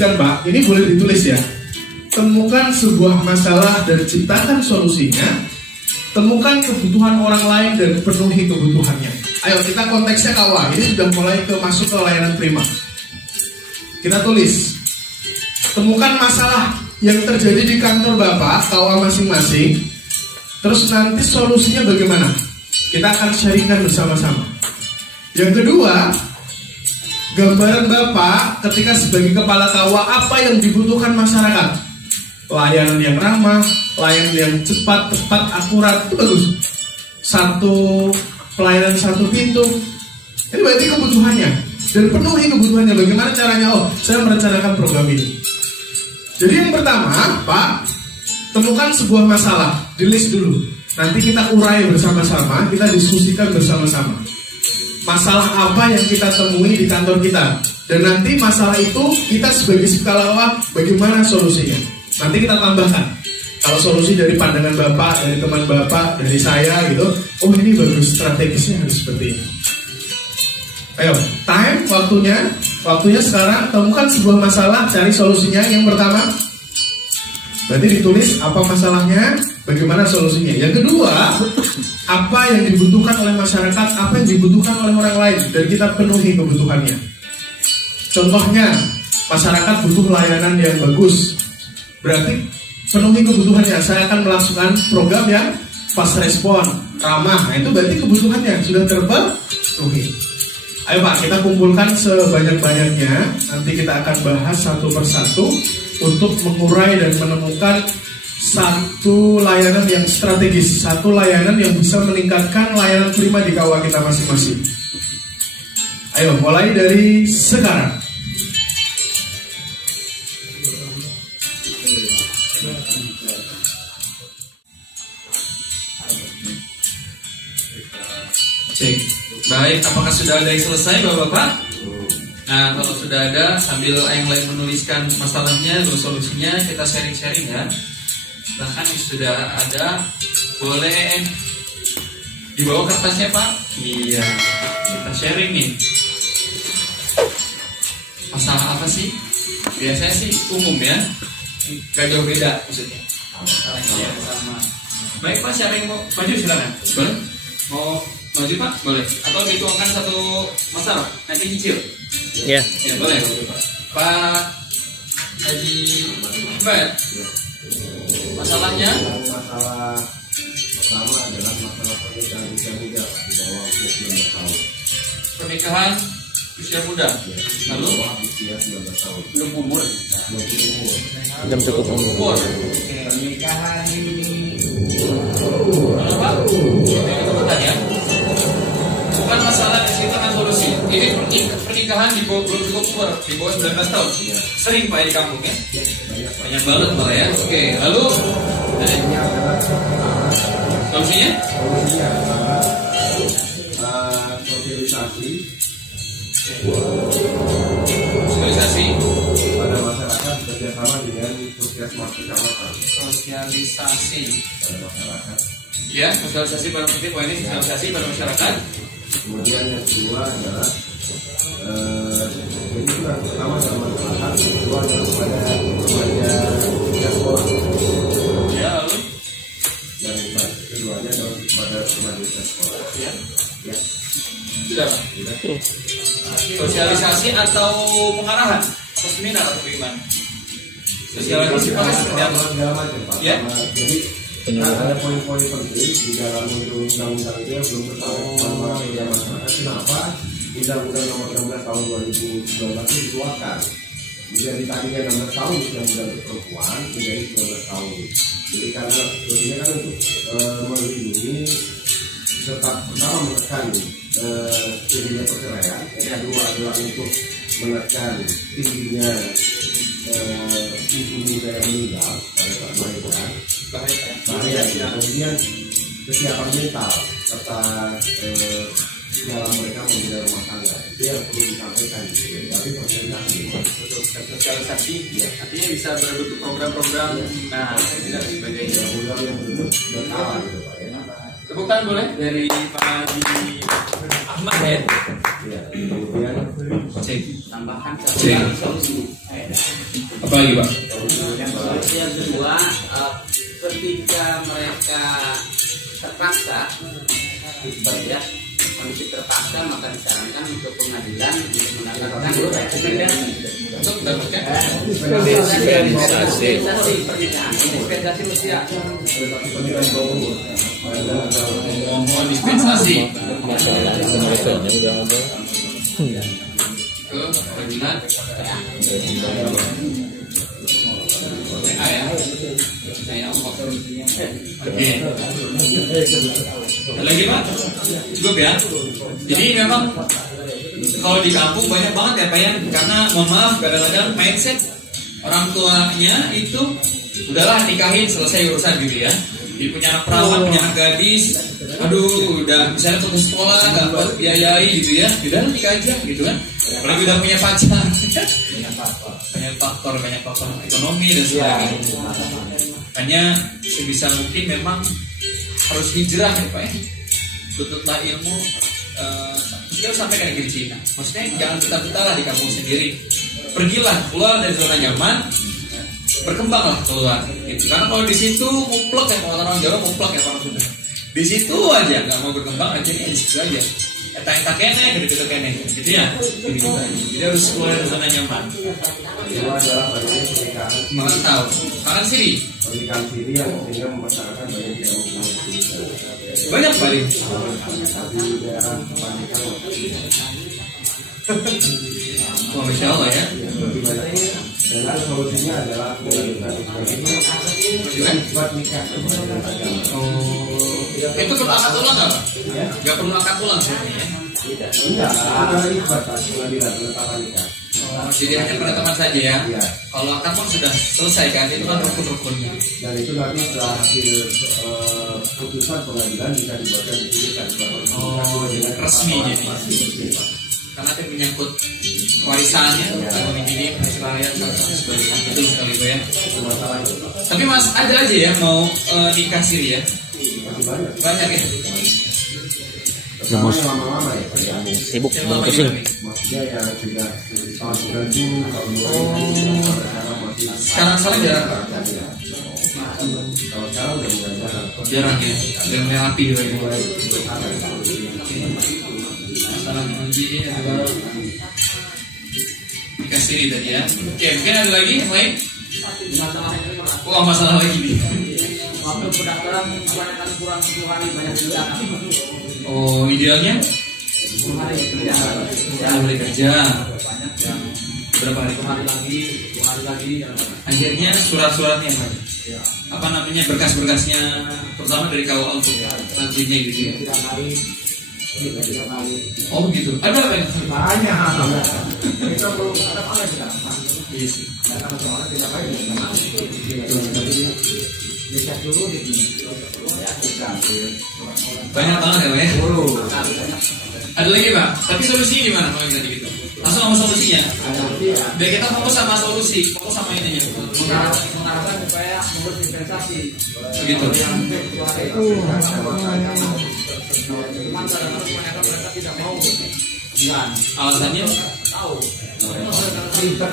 menuliskan, Pak, ini boleh ditulis ya. Temukan sebuah masalah dan ciptakan solusinya. Temukan kebutuhan orang lain dan penuhi kebutuhannya. Ayo kita konteksnya KUA. Ini sudah mulai masuk ke layanan prima. Kita tulis. Temukan masalah yang terjadi di kantor Bapak, KUA masing-masing. Terus nanti solusinya bagaimana? Kita akan sharingkan bersama-sama. Yang kedua, gambaran Bapak ketika sebagai kepala KUA apa yang dibutuhkan masyarakat. Layanan yang ramah, layanan yang cepat, tepat, akurat, itu bagus. Pelayanan satu pintu. Ini berarti kebutuhannya. Dan penuhi kebutuhannya. Bagaimana caranya? Oh, saya merencanakan program ini. Jadi yang pertama, Pak, temukan sebuah masalah. Di list dulu. Nanti kita urai bersama-sama, kita diskusikan bersama-sama. Masalah apa yang kita temui di kantor kita. Dan nanti masalah itu kita sebagai sukarelawan bagaimana solusinya. Nanti kita tambahkan. Kalau solusi dari pandangan Bapak, dari teman Bapak, dari saya gitu, oh ini bagus, strategisnya harus seperti ini. Ayo, time, waktunya sekarang. Temukan sebuah masalah, cari solusinya. Yang pertama, berarti ditulis apa masalahnya, bagaimana solusinya. Yang kedua, apa yang dibutuhkan oleh masyarakat, apa yang dibutuhkan oleh orang lain, dan kita penuhi kebutuhannya. Contohnya, masyarakat butuh layanan yang bagus. Berarti penuhi kebutuhannya. Saya akan melakukan program yang fast respon, ramah. Nah, itu berarti kebutuhannya sudah terpenuhi. Ayo Pak, kita kumpulkan sebanyak-banyaknya. Nanti kita akan bahas satu persatu untuk mengurai dan menemukan satu layanan yang strategis, satu layanan yang bisa meningkatkan layanan prima di KUA kita masing-masing. Ayo, mulai dari sekarang. Cek. Baik, apakah sudah ada yang selesai Bapak-Bapak? Nah, kalau sudah ada, sambil yang lain menuliskan masalahnya, terus solusinya, kita sharing-sharing ya. Silahkan yang sudah ada, boleh dibawa kertasnya Pak? Iya, kita sharing nih. Masalah apa sih? Biasanya sih umum ya, gak jauh beda maksudnya. Masalahnya sama. Baik Pak, siapa yang mau maju silakan. Boleh? Mau maju Pak? Boleh. Atau dituangkan satu masalah, nanti cicil. Iya. Ya boleh. Pak Haji Mbak. Masalahnya? Masalah pertama adalah masalah pernikahan usia muda di bawah usia 19 tahun. Pernikahan usia muda. Lalu usia 19 tahun. belum umur. Belum cukup umur. Pernikahan ini. Halo Pak. Itu bukan ya. Bukan masalah diciptakan solusi. Ini pernikahan di bawah belum cukup umur, di bawah 19 tahun. Sering Pak di kampung ya. Banyak banget malah ya. Oke, lalu solusinya? Solusinya adalah sosialisasi pada masyarakat bekerjasama dengan puskesmas kecamatan. Sosialisasi Pada masyarakat. ya, sosialisasi pada ini sosialisasi pada masyarakat. Kemudian yang kedua adalah jadi itu yang pertama adalah masyarakat, yang kedua adalah kepada remaja sekolah. Ya, lalu Yang keduanya adalah kepada remaja sekolah. ya, Ya. sudah Pak. Sosialisasi atau pengarahan atau seminar atau bagaimana? Sosialisasi sifatnya seperti apa? Segala macam Pak. Ya. Jadi ada poin-poin penting di dalam undang-undang itu yang belum bersama media masyarakat. Kenapa? Undang-Undang Nomor 16 Tahun 2012 itu dikeluarkan. Menjadi tadinya 16 tahun usia muda untuk perempuan menjadi 19 tahun. Jadi karena tujuannya kan untuk melindungi serta pertama menekan tingginya perceraian. Yang kedua adalah untuk menekan tingginya ibu muda yang meninggal pada saat melahirkan. Bahaya. Kemudian kesiapan mental serta dalam mereka membina rumah tangga itu yang perlu disampaikan di sini. Tapi Sosialisasi ya, artinya bisa berbentuk program-program, nah tidak sebagainya. program yang bentuk berkala gitu Pak ya. Tepuk tangan boleh dari Pak Haji Ahmad ya. Ya, kemudian Cek. Tambahkan Cek. solusi. Apa lagi Pak? Yang kedua, ketika mereka terpaksa, ya, kondisi terpaksa, maka disarankan untuk pengadilan untuk mendapatkan Untuk mendapatkan dispensasi pernikahan, dispensasi usia. mohon dispensasi ke pengadilan PA ya. Oke. Ada lagi Pak? Cukup ya. Jadi memang kalau di kampung banyak banget ya Pak ya, karena mohon maaf kadang-kadang mindset orang tuanya itu udahlah nikahin selesai urusan gitu ya. Dia punya anak perawan, punya anak gadis, aduh udah misalnya satu sekolah nggak buat biayai gitu ya, udah nikah aja gitu kan. Apalagi udah punya pacar, banyak faktor ekonomi dan sebagainya. Makanya sebisa mungkin memang harus hijrah ya Pak ya. Tuntutlah ilmu sudah sampai kayak di Cina. Maksudnya jangan betah-betah lah di kampung sendiri. Pergilah keluar dari zona nyaman, berkembanglah keluar. Gitu. Karena kalau di situ muplak ya, kalau orang Jawa muplak ya orang Sunda. Di situ aja nggak mau berkembang aja di situ aja. Tak kene, gitu kene, gitu ya. Jadi harus keluar dari zona nyaman. Itu adalah bagian pernikahan. Mantap. Makan siri. Pernikahan siri yang sehingga memasyarakat banyak yang mempunyai. Banyak balik. Di daerah pernikahan. Oh, Masya Allah ya. Lebih banyak. Dan solusinya adalah Maksudnya? buat nikah. Oh, itu perlu akad ulang nggak Pak? Nggak perlu akad ulang sebenarnya. Enggak, ada ibadah pengadilan penetapan nikah. Oh, jadi hanya penetapan saja ya. Iya. Kalau akad pun sudah selesai kan, itu kan rukun-rukunnya. Dan itu nanti setelah hasil putusan pengadilan bisa dibaca di sini kan. Oh, resmi jadi. Karena itu menyangkut warisannya, jadi rakyat sebagainya itu sekali ya. Tapi Mas ada aja ya mau nikah siri ya? Banyak ya. Sama yang lama-lama ya, Pak, ya. Sibuk Yang belum lama pusing. juga nih. Maksudnya yang sudah tahun 90, tahun 2000, sekarang masih. Sekarang saling jarang. Kalau sekarang udah mulai jarang. Jarang ya, udah mulai rapi gitu ya. Mulai Masalah kunci ada nikah siri tadi ya. Oke, mungkin ada lagi yang lain? Oh, masalah lagi nih. Waktu pendaftaran kebanyakan kurang 10 hari banyak tindakan. Oh, idealnya 10 hari kerja. hari kerja. Banyak yang Berapa hari? 1 hari lagi, 2 hari lagi. Akhirnya surat-suratnya apa namanya berkas-berkasnya, terutama dari KUA untuk nantinya gitu ya. 3 hari. Oh begitu. Ada apa ya? Banyak. Kita belum ada apa kita. Iya sih. Bisa dulu di Banyak banget ya Pak ya. Ada lagi Pak. Tapi solusinya gimana kalau yang tadi gitu? Langsung sama solusinya. Biar kita fokus sama solusi, fokus sama ininya. mengarahkan supaya mengurus investasi. Begitu. Cuman kadang-kadang mereka tidak mau. Alasannya? Tahu. Ribet.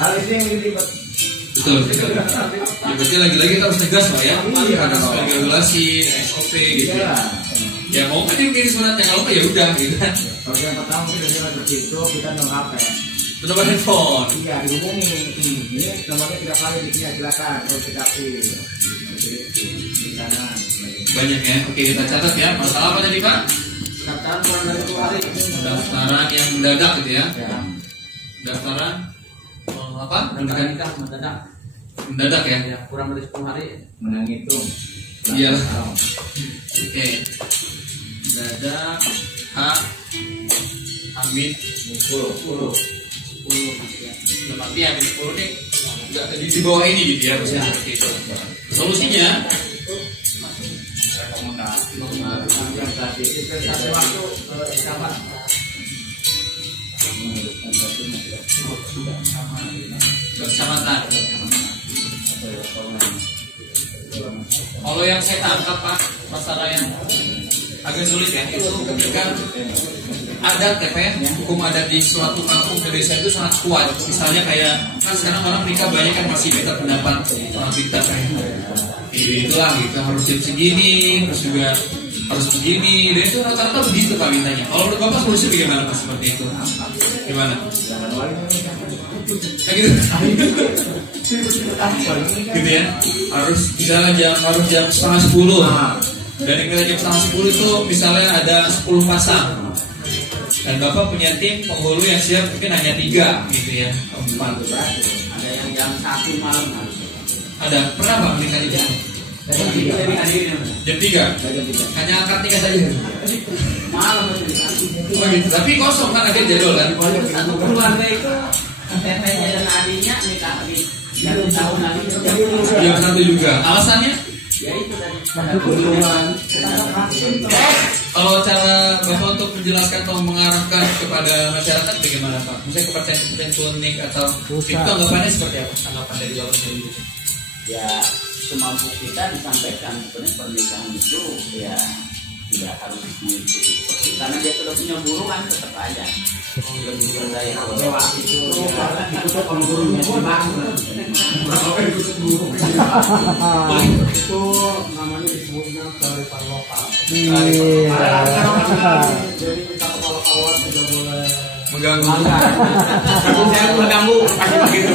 Hal ini yang ribet. Betul. Ya berarti lagi-lagi kita harus tegas Pak ya. Karena sebagai regulasi, SOP gitu. Ya mau kan dikirim suratnya, kalau ya udah gitu kan. Kalau yang pertama kita sudah begitu, kita nomor HP. Nomor handphone. Iya, dihubungi. Ini nomornya 3 kali di sini silakan. Terus kita pilih. Di sana. Banyak ya. Oke, kita catat ya. Masalah apa tadi Pak? Pendaftaran kurang dari 10 hari. Pendaftaran yang mendadak gitu ya. Ya. Pendaftaran apa? Pendaftaran nikah mendadak. Mendadak ya. Ya, kurang dari 10 hari. Menghitung. Iya. Oke. Mendadak Amin 10 ya. Berarti Amin 10 nih enggak di bawah ini gitu ya maksudnya seperti itu. Solusinya Investasi waktu kapan? bersahabatan. Kalau yang saya tangkap Pak, masalah yang agak sulit ya. Itu ketika adat ya Pak ya, hukum adat di suatu kampung di desa itu sangat kuat. Misalnya kayak kan sekarang orang nikah banyak kan masih minta pendapat orang pintar kayak itulah gitu, harus jam segini, terus juga harus begini, dan itu rata-rata begitu Pak mintanya. Kalau menurut Bapak solusi bagaimana Pak seperti itu? Gimana? Kayak gitu. Gitu ya. Harus misalnya jam 9:30. Dari kita jam 9:30 itu misalnya ada 10 pasang. Dan Bapak punya tim penghulu yang siap mungkin hanya 3 gitu ya. 4. Ada yang jam 1 malam harus. Ada pernah Pak menikah jam jam 3? Hanya akad nikah saja. Malam Oh gitu. Tapi kosong kan ada jadwal kan? satu keluarga itu tetehnya dan adiknya nikah lagi tahun lagi Jam 1 juga. Alasannya? ya itu tadi Kalau cara Bapak untuk menjelaskan atau mengarahkan kepada masyarakat bagaimana Pak? Misalnya kepercayaan klinik atau itu anggapannya seperti apa? Anggapan dari Bapak sendiri? ya semampu kita disampaikan sebenarnya pernikahan itu ya tidak harus mengikuti seperti karena dia sudah punya guru kan tetap aja lebih percaya bahwa itu ikut sama gurunya Itu namanya disebutnya kearifan lokal. Jadi kita kepala-kepala tidak boleh Mengganggu. saya mengganggu pasti begitu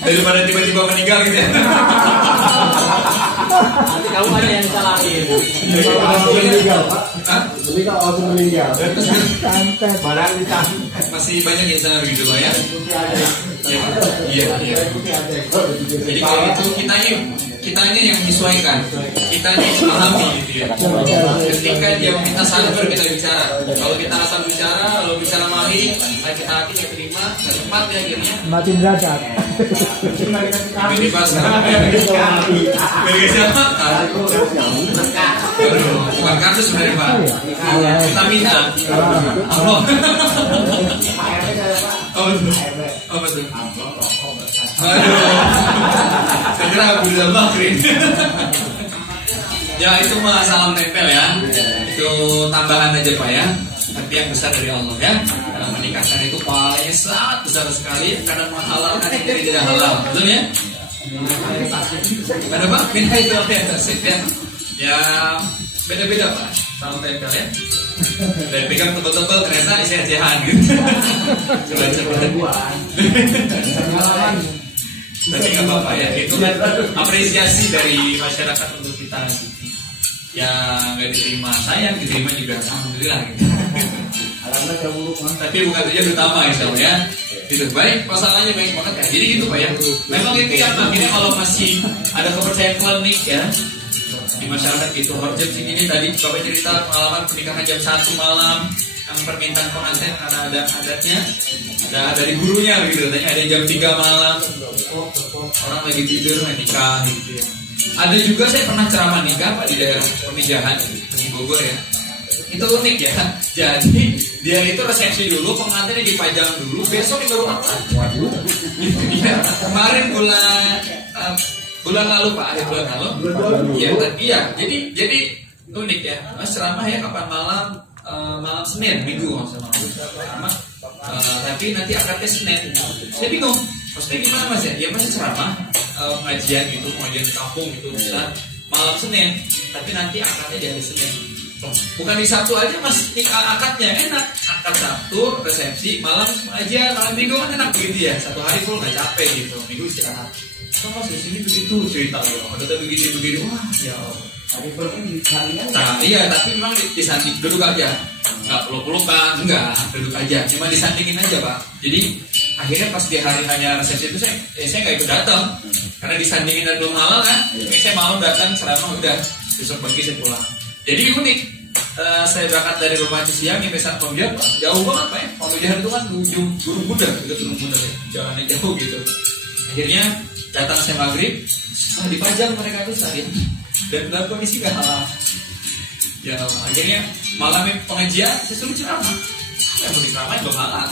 Daripada tiba-tiba meninggal gitu ya. nanti kamu ada yang disalahin Kalau meninggal, Pak. Hah? Jadi kalau langsung meninggal. barang ditahan Masih banyak yang sana gitu Pak ya. Iya. Jadi kalau itu kitanya yang menyesuaikan, kitanya yang memahami gitu ya. Ketika dia meminta saran baru kita bicara. Kalau kita asal bicara, lalu bicara mahi, kita hati kita terima, nggak tepat ya akhirnya. Makin derajat. Ini pas bagi siapa? Bukan kartu sebenarnya Pak. Kita minta. Allah. Apa tuh? Aduh. Saya kira Abdul Bakri. Ya itu mah salam tempel ya. Itu tambahan aja Pak ya. Tapi yang besar dari Allah ya. Dalam menikahkan itu pahalanya sangat besar sekali karena menghalalkan yang dari tidak halal. Betul ya? Ada Pak? Minta itu apa ya? Ya beda-beda Pak. Salam tempel ya. Dan pegang tebal-tebal ternyata isi-isihan gitu. Coba-coba. Tapi nggak apa-apa ya, itu apresiasi dari masyarakat untuk kita gitu. Ya nggak diterima sayang, diterima juga alhamdulillah gitu. Tapi bukan tujuan utama insya Allah ya. Gitu. Baik, masalahnya baik banget ya. Jadi gitu Pak ya. Memang itu yang akhirnya kalau masih ada kepercayaan klinik ya di masyarakat gitu. Harus jam segini tadi Bapak cerita pengalaman pernikahan jam 1 malam. Yang permintaan pengantin karena ada adatnya, ada dari gurunya gitu, katanya ada jam 3 malam orang lagi tidur nikah gitu ya. Ada juga saya pernah ceramah nikah Pak di daerah Pemijahan di Bogor ya. Itu unik ya. Jadi dia itu resepsi dulu, pengantinnya dipajang dulu, besok baru akad. Waduh. Ya, kemarin bulan lalu Pak, akhir bulan lalu. Iya. Jadi unik ya. Mas ceramah ya kapan malam Senin, Minggu maksudnya. Tapi nanti akadnya Senin. Saya bingung. Maksudnya gimana Mas ya? Ya masih ceramah pengajian gitu, pengajian di kampung gitu bisa malam Senin, tapi nanti akadnya di hari Senin. Bukan di Sabtu aja Mas akadnya enak. Akad Sabtu, resepsi, malam pengajian, malam Minggu kan enak begitu ya. 1 hari full nggak capek gitu. Minggu istirahat. Mas di sini begitu cerita loh. Ada begini. Wah ya Allah. Nah, iya, tapi memang disanding duduk aja, nggak peluk-pelukan, enggak, duduk aja, cuma disandingin aja Pak. Jadi akhirnya pas di hari hanya resepsi itu saya nggak ikut datang, karena disandingin dari belum malam kan, saya mau datang ceramah udah besok pagi saya pulang. Jadi unik, saya berangkat dari rumah siang sampai saat Pemijahan jauh banget Pak ya. Pemijahan itu kan ujung Gunung Buddha, ya, jalannya jauh gitu. Akhirnya datang saya maghrib, dipajang mereka tuh tadi. Dan dalam kondisi gak halal. Ya akhirnya malamnya pengajian saya suruh ceramah. Ya mau diceramahin belum halal.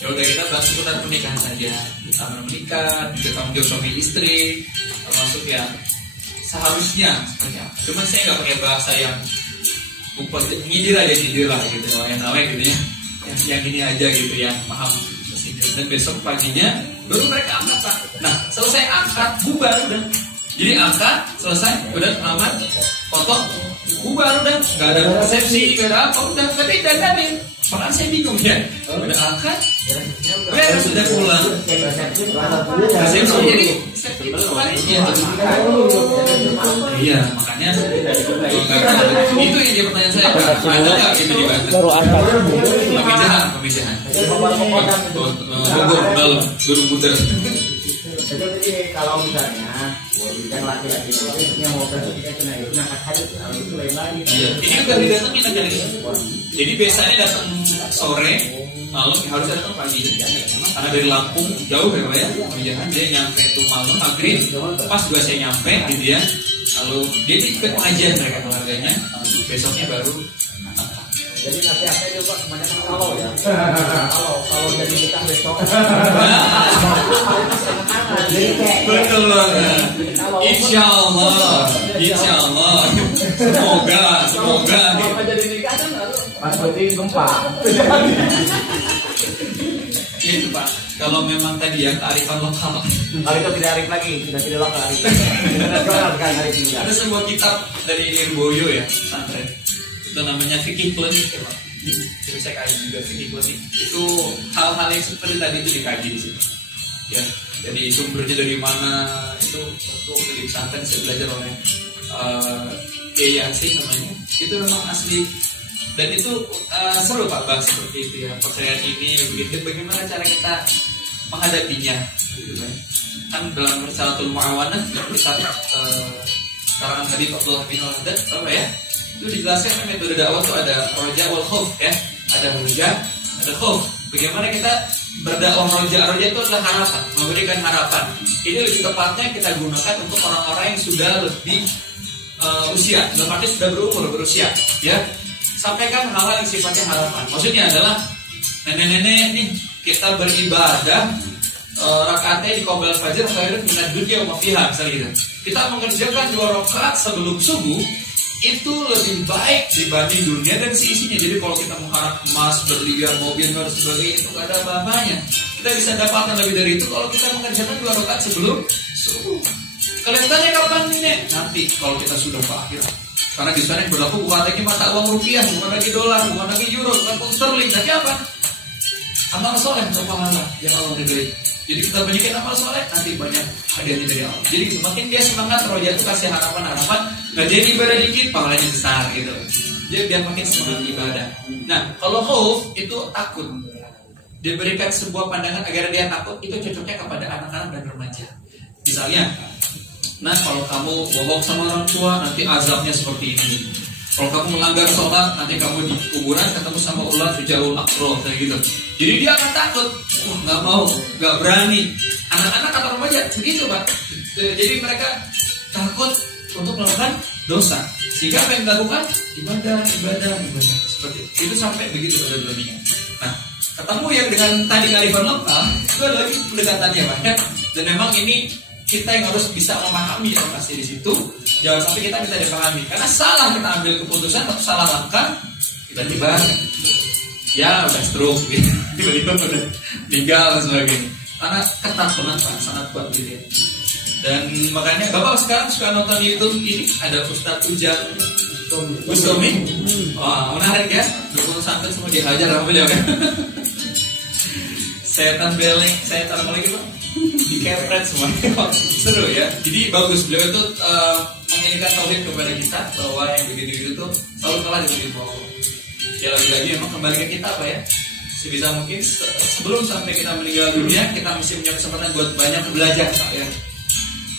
Ya udah kita bahas seputar pernikahan saja. Kita menikah, juga tanggung jawab suami istri, termasuk ya seharusnya seperti apa. Cuman saya nggak pakai bahasa yang nyindir aja nyindir lah gitu, yang tahu gitu ya, yang ini aja gitu ya, paham. Dan besok paginya baru mereka angkat Pak. Nah selesai angkat bubar udah. Jadi angkat selesai udah selamat foto bubar udah, nggak ada resepsi nggak ada apa udah, tapi dandanin. Makanya saya bingung ya, udah angkat beres sudah pulang resepsi jadi itu kemarin ya. Iya makanya itu yang jadi pertanyaan saya, ada nggak gitu di Banten Baru angkat. pemisahan Bogor dalam Borobudur. Jadi kalau misalnya yang laki-laki itu yang mau bersuka kena itu ngangkat hadis itu lain lagi. Iya, ini udah didatengin aja nih. Jadi biasanya datang sore, malam harus datang pagi. Karena dari Lampung jauh ya Pak ya. Jangan dia nyampe tuh malam maghrib, pas juga saya nyampe gitu ya. Lalu dia ikut pengajian mereka keluarganya. Besoknya baru. Jadi nasihatnya juga kebanyakan kalau ya. Kalau jadi nikah besok. Betul banget. Insya Allah. Semoga. Kalau jadi nikah kan pas berarti gempa. Itu Pak. Kalau memang tadi ya kearifan lokal. Kalau itu tidak arif lagi, sudah tidak lokal arif. Ada sebuah kitab dari Lirboyo ya, pesantren. Itu namanya Fikih Klinik ya Pak. Jadi saya kaji juga Fikih Klinik. Itu hal-hal yang seperti tadi itu dikaji di situ. Ya, jadi sumbernya dari mana itu waktu di pesantren saya belajar oleh Kiai Yasin namanya. Itu memang asli dan itu seru Pak bahas seperti itu ya, percayaan ini begitu, bagaimana cara kita menghadapinya gitu kan. Kan dalam Risalatul Mu'awanah kita karangan Habib Abdullah bin Al-Haddad apa ya? Itu dijelaskan metode dakwah itu ada roja wal khauf ya, ada roja, ada khauf. Bagaimana kita berdakwah roja itu adalah harapan, memberikan harapan. Ini lebih tepatnya kita gunakan untuk orang-orang yang sudah lebih usia, dalam arti sudah berusia, ya. Sampaikan hal-hal yang sifatnya harapan. Maksudnya adalah nenek-nenek nih kita beribadah rakaatnya di qobal fajar khairan minad dunya wa ma fiha misalnya gitu. Kita mengerjakan 2 rakaat sebelum subuh itu lebih baik dibanding dunia dan seisinya. Jadi kalau kita mengharap emas, berlian, mobil dan sebagainya itu gak ada apa-apanya. Kita bisa dapatkan lebih dari itu kalau kita mengerjakan 2 rakaat sebelum subuh. Kalian tanya kapan ini? Nanti kalau kita sudah berakhir. Karena di sana yang berlaku bukan lagi mata uang rupiah, bukan lagi dolar, bukan lagi euro, bukan pound sterling, tapi apa? Amal soleh untuk pahala yang Allah ridhoi. Jadi kita banyakkan amal soleh, nanti banyak hadiahnya dari Allah. Jadi semakin dia semangat, roja itu kasih harapan-harapan. Nah jadi ibadah dikit, pahalanya besar gitu. Jadi biar makin semangat ibadah. Nah kalau khauf itu takut. Dia berikan sebuah pandangan agar dia takut, itu cocoknya kepada anak-anak dan remaja. Misalnya, nah kalau kamu bohong sama orang tua nanti azabnya seperti ini. Kalau kamu melanggar sholat nanti kamu di kuburan ketemu sama ular Fijaul Akro kayak gitu. Jadi dia akan takut, nggak mau, nggak berani. Anak-anak atau remaja begitu Pak. Jadi mereka takut untuk melakukan dosa. Sehingga apa yang dilakukan? Ibadah seperti itu sampai begitu pada dunia. Nah ketemu yang dengan tadi kearifan lokal itu ada lagi pendekatannya Pak. Dan memang ini kita yang harus bisa memahami lokasi di situ. Jangan sampai kita bisa dipahami. Karena salah kita ambil keputusan atau salah langkah, tiba-tiba ya udah stroke gitu. Tiba-tiba udah meninggal dan sebagainya. Karena ketat banget Pak, sangat kuat gitu. Dan makanya Bapak sekarang suka nonton YouTube ini ada Ustadz Ujang Bustomi. Wah menarik ya. Dukun santet semua dihajar apa aja kan. Setan beleng, setan apa lagi Pak? Dikepret semua. Seru ya. Jadi bagus beliau itu menginginkan tauhid kepada kita bahwa yang begitu-begitu tuh selalu kalah dengan ilmu Allah. Ya lagi-lagi memang kembali ke kita Pak ya. Sebisa mungkin sebelum sampai kita meninggal dunia kita mesti punya kesempatan buat banyak belajar Pak ya.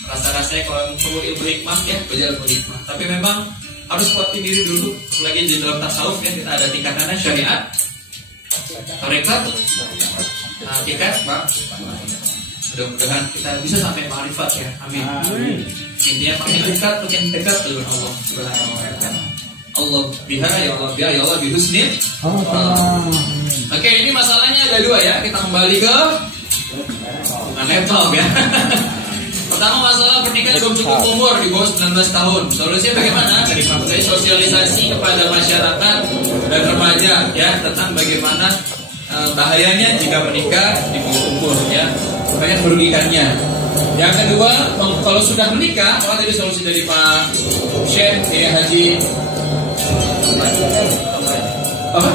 Rasa-rasanya kalau perlu ilmu hikmah ya belajar ilmu hikmah. Tapi memang harus kuatin diri dulu. Lagi di dalam tasawuf ya kita ada tingkatannya syariat, tarekat, hakikat, Pak. Mudah-mudahan kita bisa sampai ma'rifat ya. Amin. Intinya makin dekat dengan Allah Subhanahu wa taala. Allah biha ya Allah biha ya Allah bihusnil. Oke, ini masalahnya ada 2 ya. Kita kembali ke laptop ya. Pertama masalah pernikahan belum cukup umur di bawah 19 tahun. Solusinya bagaimana? Dari sosialisasi kepada kepada masyarakat dan remaja ya tentang bagaimana bahayanya jika menikah di bawah umur ya, banyak merugikannya. Yang kedua, kalau sudah menikah, tadi solusi dari Pak Syekh Haji apa?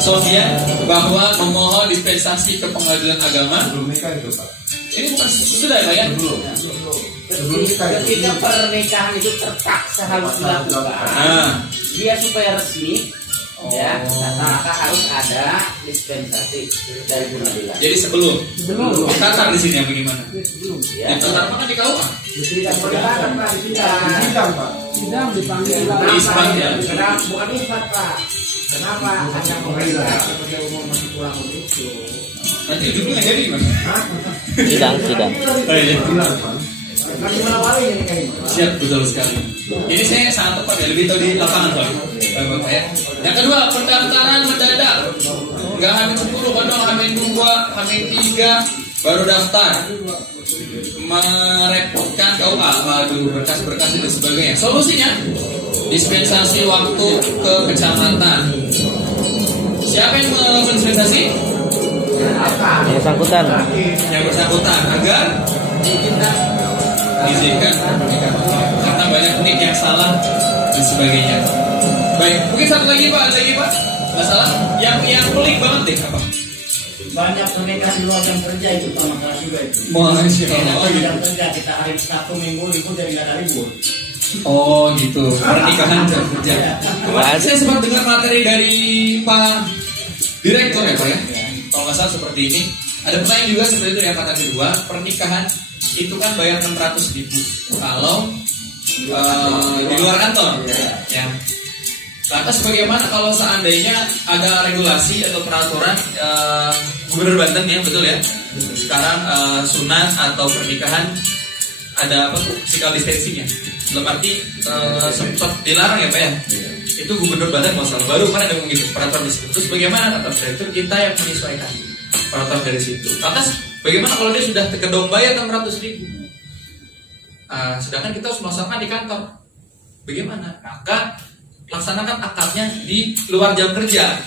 Sofian bahwa memohon dispensasi ke pengadilan agama. Belum nikah itu Pak. Ini bukan sudah ya, ya? Belum. Ketika pernikahan itu terpaksa harus dilakukan, dia supaya resmi, ya, maka harus ada dispensasi dari pengadilan. Jadi sebelum ditatar di sini yang bagaimana? Ya. Ditatar mana di KUA? Tidak perintahkan Pak, Sidang Pak. Sidang dipanggil Isbat ya. bukan isbat Pak. Kenapa ada pemerintah sebagai umum masih kurang itu? Nanti hidupnya nggak jadi gimana? Sidang. Oh, iya. Masih menawari ini kayaknya. Siap, betul sekali. Jadi saya sangat tepat ya, lebih tahu di lapangan soalnya. Bapak ya. Yang kedua, pendaftaran mendadak. Nggak hamil 10, bandung hamil 2, hamil 3, baru daftar. Merepotkan KUA, waduh, berkas-berkas dan sebagainya. Solusinya, dispensasi waktu ke kecamatan. Siapa yang melakukan dispensasi? Yang bersangkutan. Yang bersangkutan agar diizinkan menikah karena banyak nik yang salah dan sebagainya. Baik, mungkin satu lagi Pak, ada lagi Pak masalah yang pelik banget deh apa? Banyak pernikahan di luar jam kerja itu masalah juga itu. Masya Kalau jam kerja kita hari Sabtu Minggu libur jadi nggak ada libur. Oh gitu, pernikahan jam kerja. Kemarin saya sempat dengar materi dari Pak Direktur ya Pak ya. Kalau nggak salah seperti ini. Ada pertanyaan juga seperti itu yang kata kedua, pernikahan itu kan bayar 600.000 kalau di luar kantor ya. Lantas bagaimana kalau seandainya ada regulasi atau peraturan Gubernur Banten ya, betul ya, sekarang sunat atau pernikahan ada apa tuh physical distancing-nya, dalam arti sempat dilarang ya Pak ya. Itu Gubernur Banten masalah baru kan ada begitu peraturan di situ. Terus bagaimana kata Direktur, kita yang menyesuaikan peraturan dari situ. Lantas bagaimana kalau dia sudah terkedong bayar 600.000? Sedangkan kita harus melaksanakan di kantor. Bagaimana? Maka laksanakan akadnya di luar jam kerja.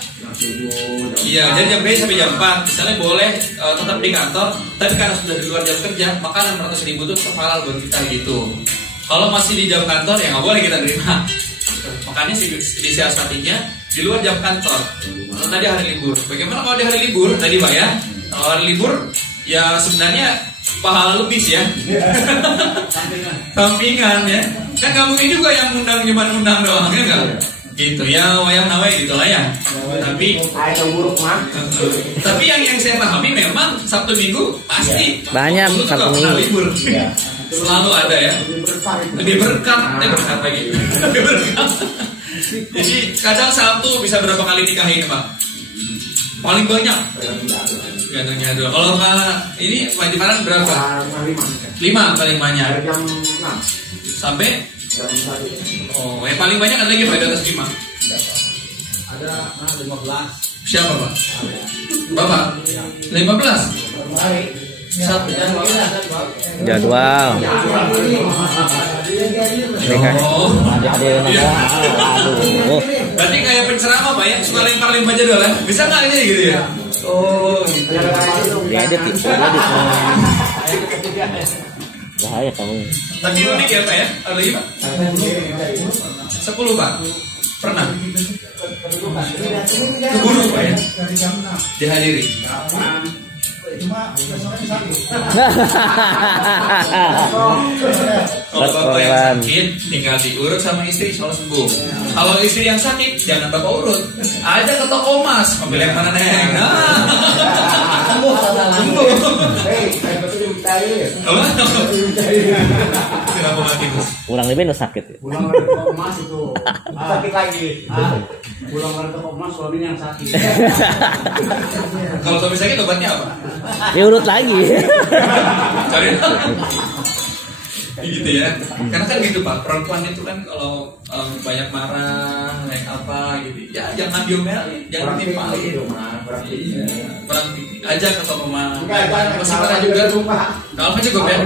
Iya, jadi jam kerja sampai jam 4. Misalnya boleh tetap di kantor, tapi karena sudah di luar jam kerja, maka 600.000 itu tetap halal buat kita gitu. Kalau masih di jam kantor, ya nggak boleh kita terima. Makanya disiasatinya di luar jam kantor. Tadi hari libur. Bagaimana kalau di hari libur? Tadi Pak ya, kalau hari libur ya sebenarnya pahala lebih sih ya. Sampingan ya. Kan nggak mungkin juga yang undang cuma undang doang ya nggak? Gitu ya, wayang nawai gitu lah ya. Tapi yang saya pahami memang Sabtu Minggu pasti Banyak Sabtu Minggu. Libur. Selalu ada ya. Lebih berkah lagi. Lebih berkah. Jadi kadang Sabtu bisa berapa kali nikah ini Pak? Paling banyak. Gantungnya 2. Kalau Pak ini Pak Jimaran berapa? 5 paling banyak. Sampai? Oh, yang paling banyak ada lagi Pak di atas 5? Ada 15. Siapa Pak? Bapak? 15? Satu. Jadwal. Nikah. Oh. Hadirin Iya. aduh. Berarti kayak penceramah Pak ya, suka lempar-lempar jadwal ya? Bisa nggak ini gitu ya? Oh, gitu. Diedit. Bahaya kamu. Tapi unik ya Pak ya? Ada lagi Pak? 10 Pak? Pernah? Keburu Pak ya? Dihadiri. Kalau bapak yang sakit tinggal diurut sama istri soal sembuh. Kalau istri yang sakit jangan bapak urut, aja ke toko emas ambil yang mana neng. Sembuh. Apa? Kenapa mati Mas? Kurang lebih lo sakit. Pulang dari toko emas itu sakit lagi. Pulang dari toko emas suaminya yang sakit. Kalau suami sakit obatnya apa? Diurut lagi. Cari. Gitu ya. Karena kan gitu Pak, perempuan itu kan kalau banyak marah, naik apa gitu. Ya jangan diomelin, jangan timpalin. Iya, berarti aja ke toko emas. Masih marah juga. Kalau kan cukup ya.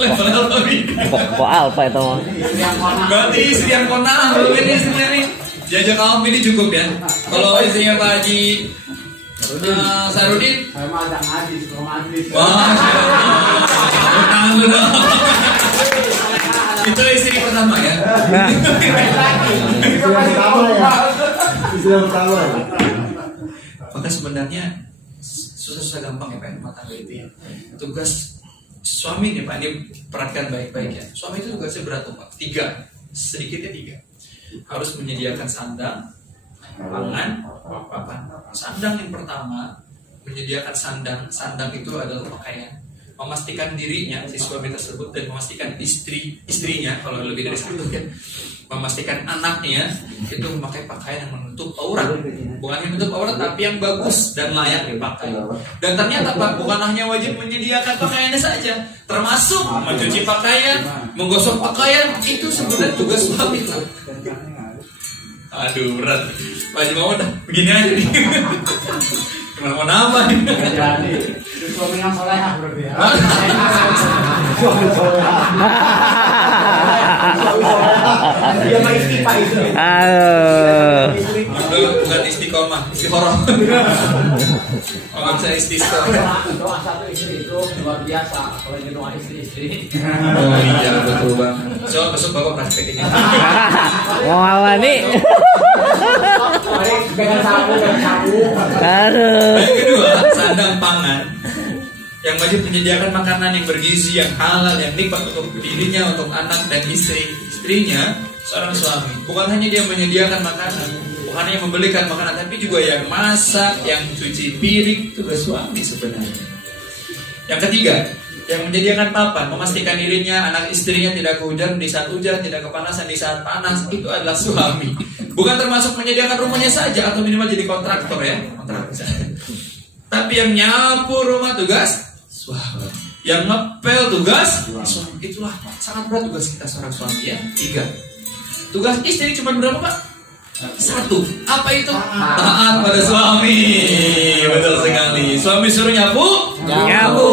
Levelnya lebih. Kok alfa itu mah. Berarti istri yang konang belum ini istrinya nih. Jajak kamu ini cukup ya. Kalau istrinya Pak Haji Sarudin, Saya mah ada ngaji, suka ngaji. wah, tangan lu dong. Itu istri pertama ya. Istilah pertama ya. Maka sebenarnya susah-susah gampang ya Pak rumah tangga itu ya. Tugas suami nih Pak, ini perhatikan baik-baik ya. Suami itu tugasnya berat Pak. 3, sedikitnya 3. Harus menyediakan sandang, pangan, papan. Sandang yang pertama, menyediakan sandang. Sandang itu adalah pakaian. Memastikan dirinya si suami tersebut dan memastikan istrinya kalau lebih dari satu ya, memastikan anaknya itu memakai pakaian yang menutup aurat, bukan yang menutup aurat tapi yang bagus dan layak dipakai. Dan ternyata Pak, bukan hanya wajib menyediakan pakaiannya saja, termasuk mencuci pakaian, menggosok pakaian, itu sebenarnya tugas suami Pak. Aduh berat, Pak Haji Muhammad begini aja nih. Gimana mau nambah nih? Jadi, suami yang solehah berarti ya. Dia mah istighfar itu. Bukan istiqomah, istiqoroh. Kalau bisa istiqomah. Doa satu istri itu luar biasa. Kalau ini doa istri-istri. Oh iya betul bang. So besok bapak praktek ini. Mau apa nih? Dengan sapu. Aduh. Yang kedua, sandang pangan yang wajib menyediakan makanan yang bergizi, yang halal, yang nikmat untuk dirinya, untuk anak dan istrinya, seorang suami. Bukan hanya dia menyediakan makanan, bukan hanya membelikan makanan, tapi juga yang masak, yang cuci piring, tugas suami sebenarnya. Yang ketiga, yang menyediakan papan, memastikan dirinya, anak istrinya tidak kehujanan di saat hujan, tidak kepanasan di saat panas, itu adalah suami. Bukan termasuk menyediakan rumahnya saja atau minimal jadi kontraktor ya, kontraktor. Tapi yang nyapu rumah tugas suami, yang ngepel tugas suami. Itulah sangat berat tugas kita seorang suami ya. 3. Tugas istri cuma berapa Pak? 1. Apa itu? Taat pada suami. Betul sekali. Suami suruh nyapu, nyapu.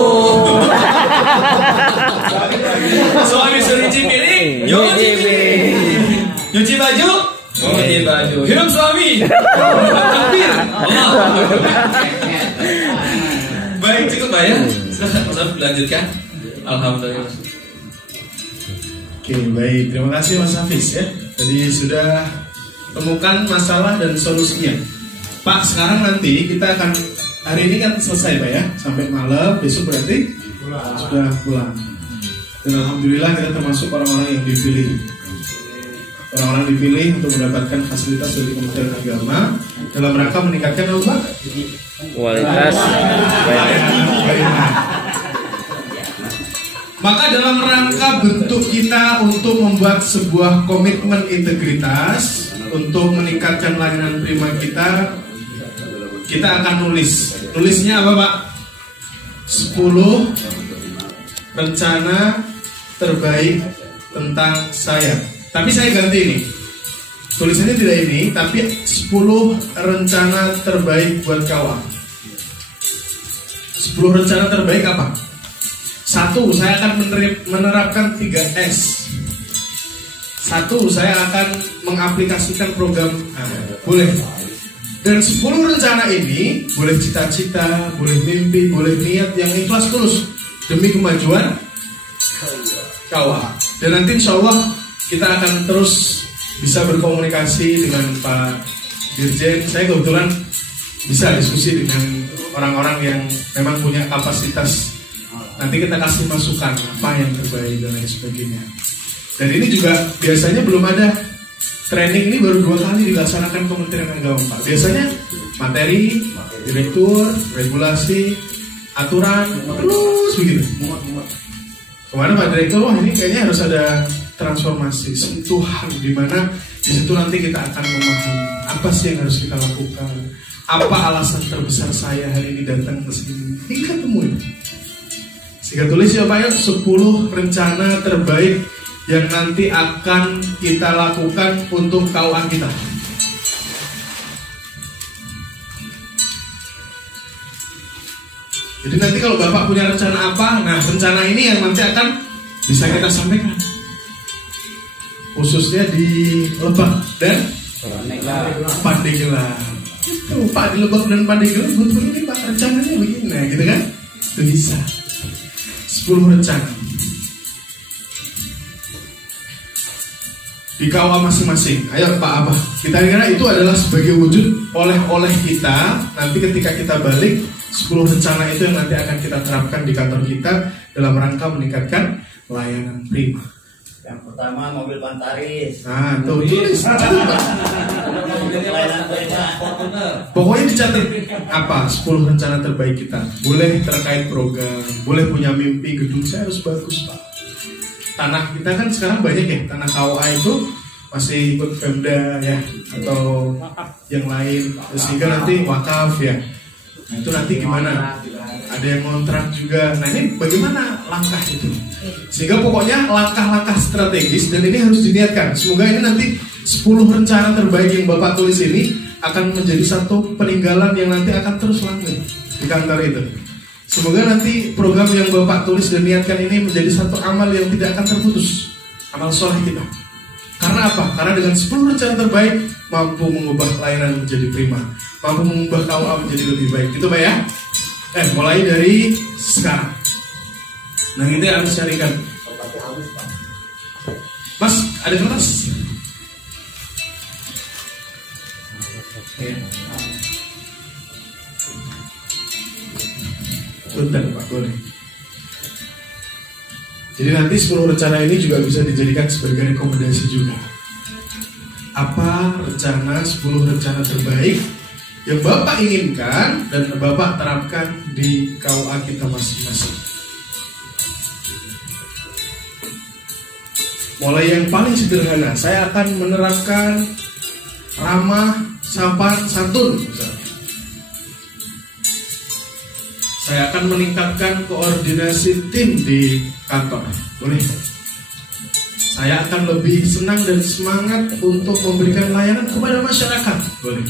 Suami suruh nyuci piring, nyuci piring. Nyuci baju, nyuci baju. Hidup suami. Takbir. Baik, cukup Pak ya. Silakan dilanjutkan. Alhamdulillah. Oke, baik. Terima kasih Mas Hafiz ya. Tadi sudah temukan masalah dan solusinya. Pak, sekarang nanti kita akan, hari ini kan selesai Pak ya, sampai malam, besok berarti sudah pulang. Dan Alhamdulillah kita termasuk orang-orang yang dipilih. Orang-orang dipilih untuk mendapatkan fasilitas dari Kementerian Agama dalam rangka meningkatkan apa? Kualitas. Maka dalam rangka bentuk kita untuk membuat sebuah komitmen integritas untuk meningkatkan layanan prima kita akan nulis. Nulisnya apa Pak? 10 rencana terbaik tentang saya. Tapi saya ganti ini. Tulisannya tidak ini, tapi 10 rencana terbaik buat kawan. 10 rencana terbaik apa? 1, saya akan menerapkan 3S. 1, saya akan mengaplikasikan program boleh. Dan 10 rencana ini boleh cita-cita, boleh mimpi, boleh niat yang ikhlas tulus demi kemajuan kawan. Dan nanti insya Allah kita akan terus bisa berkomunikasi dengan Pak Dirjen. Saya kebetulan bisa diskusi dengan orang-orang yang memang punya kapasitas. Nanti kita kasih masukan apa yang terbaik dan lain sebagainya. Dan ini juga biasanya belum ada. Training ini baru 2 kali dilaksanakan Kementerian Agama Pak. Biasanya materi, direktur, regulasi, aturan, terus begitu. Kemarin Pak Direktur, wah ini kayaknya harus ada transformasi, sentuhan di mana di situ nanti kita akan memahami apa sih yang harus kita lakukan, apa alasan terbesar saya hari ini datang ke sini. Ini kita temuin. Sehingga tulis ya Pak ya, 10 rencana terbaik yang nanti akan kita lakukan untuk KUA kita. Jadi nanti kalau Bapak punya rencana apa, nah rencana ini yang nanti akan bisa kita sampaikan, khususnya di Lebak dan Pandeglang. Itu Pak, di Lebak dan Pandeglang butuh ini Pak, rencananya begini, nah gitu kan? Itu bisa 10 rencana di KUA masing-masing. Ayo Pak Abah, kita kira itu adalah sebagai wujud oleh-oleh kita. Nanti ketika kita balik, 10 rencana itu yang nanti akan kita terapkan di kantor kita dalam rangka meningkatkan layanan prima. Yang pertama mobil Pantaris. Nah, tuh tulis, catat Pak. Layanan prima. Pokoknya dicatat apa 10 rencana terbaik kita. Boleh terkait program, boleh punya mimpi gedung saya harus bagus Pak. Tanah kita kan sekarang banyak ya, tanah KUA itu masih ikut Pemda ya, atau yang lain, sehingga nanti wakaf ya. Nah, itu nanti gimana? Ada yang kontrak juga. Nah, ini bagaimana langkah itu? Sehingga pokoknya langkah-langkah strategis, dan ini harus diniatkan. Semoga ini nanti 10 rencana terbaik yang Bapak tulis ini akan menjadi satu peninggalan yang nanti akan terus langgeng di kantor itu. Semoga nanti program yang Bapak tulis dan niatkan ini menjadi satu amal yang tidak akan terputus, amal soleh kita. Karena apa? Karena dengan 10 rencana terbaik mampu mengubah layanan menjadi prima, mampu mengubah KUA menjadi lebih baik. Gitu Pak ya? Mulai dari sekarang. Nah, ini harus carikan. Mas, ada kertas? Ya. Bentar Pak, boleh. Jadi nanti 10 rencana ini juga bisa dijadikan sebagai rekomendasi juga. Apa rencana 10 rencana terbaik yang Bapak inginkan dan Bapak terapkan di KUA kita masing-masing. Mulai yang paling sederhana, saya akan menerapkan ramah, sopan, santun misalnya. Saya akan meningkatkan koordinasi tim di kantor. Boleh? Saya akan lebih senang dan semangat untuk memberikan layanan kepada masyarakat. Boleh?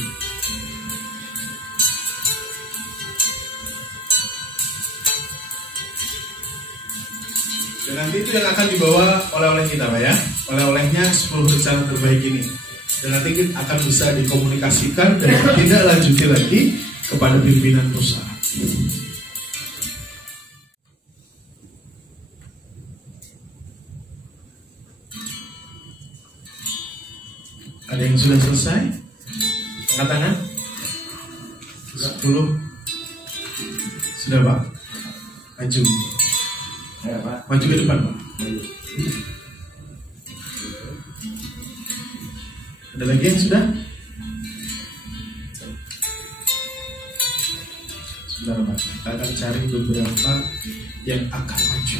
Dan nanti itu yang akan dibawa oleh-oleh kita Pak ya. Oleh-olehnya 10 rencana terbaik ini. Dan nanti kita akan bisa dikomunikasikan dan tidak lanjuti lagi kepada pimpinan perusahaan. Ada yang sudah selesai? Angkat tangan. 10. Sudah Pak? Maju. Ya, Pak. Maju ke depan Pak. Ada lagi yang sudah? Sudah Pak. Kita akan cari beberapa yang akan maju.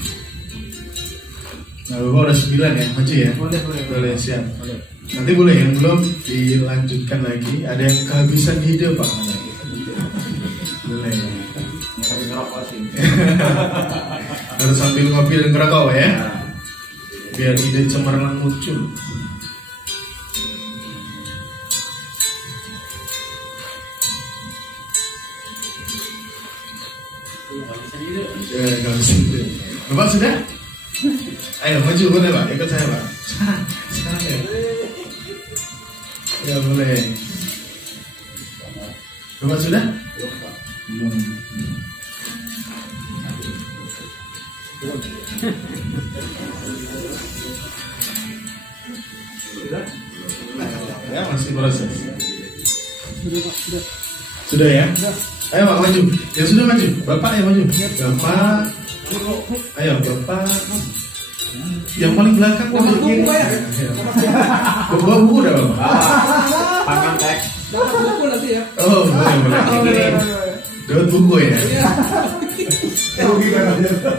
Nah, Bapak udah 9 ya, maju ya? Boleh siap. Nanti boleh yang belum dilanjutkan lagi. Ada yang kehabisan ide Pak? Boleh. Harus sambil ngopi dan ngerokok ya, biar ide cemerlang muncul. Gak bisa ide. Bapak sudah? Ayo maju boleh Pak, ikut saya Pak. Sekarang ya. Ya boleh. Bapak sudah? Belum. Ya masih proses. Sudah ya? Ayo Pak maju. Ya sudah maju. Bapak ya maju. Bapak. Ayo Bapak. Yang paling belakang bawa buku ya. Bawa buku udah Bapak. Pakai teks. Buku nanti ya. Oh boleh. Dapat buku ya.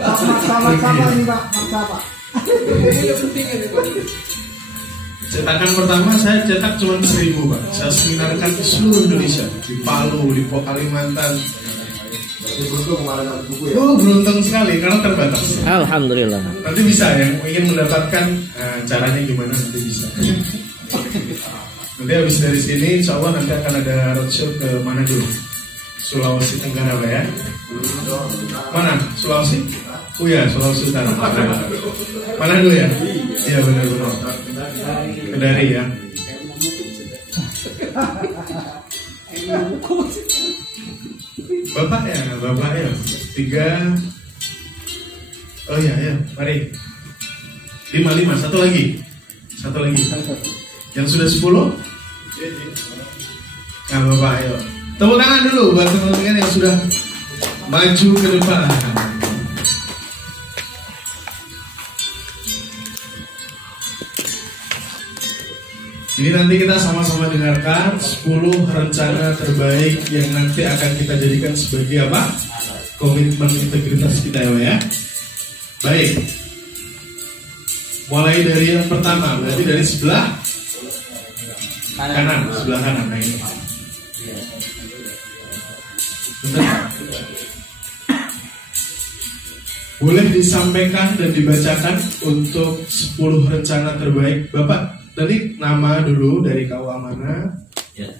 Sama-sama nih Pak, Pak. Cetakan pertama saya cetak cuma 1000 Pak. Saya seminarkan ke seluruh Indonesia, di Palu, di Kalimantan. Oh beruntung sekali karena terbatas. Alhamdulillah. Nanti bisa yang ingin mendapatkan caranya gimana nanti bisa. Nanti habis dari sini insya Allah nanti akan ada roadshow ke mana dulu? Sulawesi Tenggara Pak ya. Mana? Sulawesi? Oh ya, Sulawesi Utara. Mana dulu ya? Iya benar-benar. Kendari ya. Bapak ya. 3. Oh iya, ya, mari. 5, satu lagi. Yang sudah 10? Nah, Bapak, ayo. Tepuk tangan dulu buat teman-teman yang sudah maju ke depan. Ini nanti kita sama-sama dengarkan 10 rencana terbaik yang nanti akan kita jadikan sebagai apa? Komitmen integritas kita ya. Baik. Mulai dari yang pertama, berarti dari sebelah kanan, sebelah kanan. Nah ini. Bentar. Boleh disampaikan dan dibacakan untuk 10 rencana terbaik. Bapak, tadi nama dulu dari KUA mana? Ya.